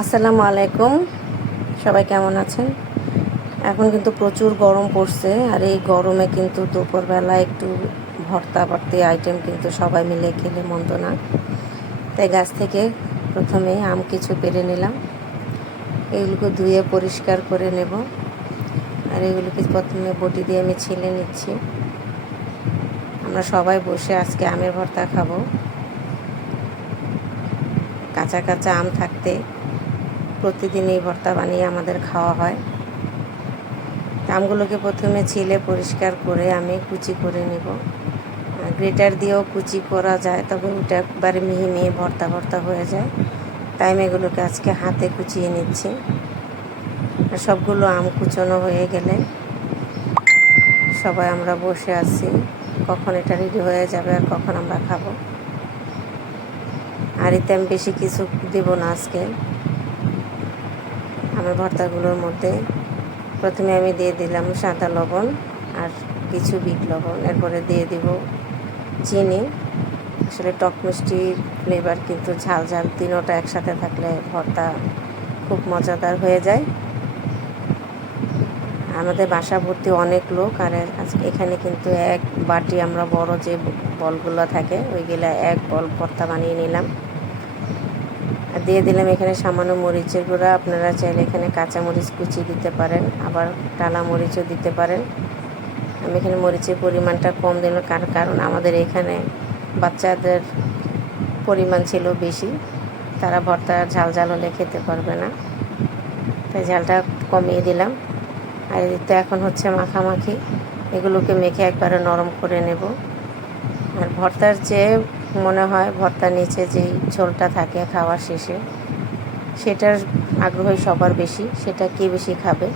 আসসালামু আলাইকুম, সবাই কেমন আছেন? এখন কিন্তু প্রচুর গরম পড়ছে, আর এই গরমে কিন্তু দুপুরবেলা একটু ভর্তা ভর্তি আইটেম কিন্তু সবাই মিলে খেলে মন্দ না। তাই গাছ থেকে প্রথমেই আম কিছু পেড়ে নিলাম, এগুলোকে ধুয়ে পরিষ্কার করে নেব। আর এগুলোকে প্রথমে বটি দিয়ে আমি ছিলে নিচ্ছি। আমরা সবাই বসে আজকে আমের ভর্তা খাবো। কাঁচা কাঁচা আম থাকতে প্রতিদিন এই ভর্তা বানিয়ে আমাদের খাওয়া হয়। আমগুলোকে প্রথমে ছিলে পরিষ্কার করে আমি কুচি করে নেব। গ্রেটার দিয়েও কুচি করা যায়, তবে ওটা একবারে মিহি মিহি ভর্তা ভর্তা হয়ে যায়, তাই আমি এগুলোকে আজকে হাতে কুচিয়ে নিচ্ছি। আর সবগুলো আম কুচোনো হয়ে গেলে সবাই আমরা বসে আছি কখন এটা রেডি হয়ে যাবে আর কখন আমরা খাবো। আর এতে আমি বেশি কিছু দেব না আজকে আমার ভর্তাগুলোর মধ্যে। প্রথমে আমি দিয়ে দিলাম সাদা লবণ আর কিছু বিট লবণ, এরপরে দিয়ে দিব চিনি। আসলে টক মিষ্টির ফ্লেভার কিন্তু ঝাল ঝাল তিনোটা একসাথে থাকলে ভর্তা খুব মজাদার হয়ে যায়। আমাদের বাসা ভর্তি অনেক লোক, আর আজকে এখানে কিন্তু এক বাটি আমরা বড় যে বলগুলো থাকে ওইগুলো এক বল ভর্তা বানিয়ে নিলাম। আর দিয়ে দিলাম এখানে সামান্য মরিচের গুঁড়া। আপনারা চাইলে এখানে কাঁচা মরিচ কুচি দিতে পারেন, আবার টালা মরিচও দিতে পারেন। আমি এখানে মরিচের পরিমাণটা কম দিলাম, কারণ আমাদের এখানে বাচ্চাদের পরিমাণ ছিল বেশি, তারা ভর্তা ঝাল ঝাল হলে খেতে পারবে না, তাই ঝালটা কমিয়ে দিলাম। আর এদিকে এখন হচ্ছে মাখামাখি, এগুলোকে মেখে একবারে নরম করে নেব। আর ভর্তার চেয়ে মনে হয় ভর্তার নিচে যেই ঝোলটা থাকে খাওয়ার শেষে, সেটার আগ্রহী সবার বেশি, সেটা কে বেশি খাবে।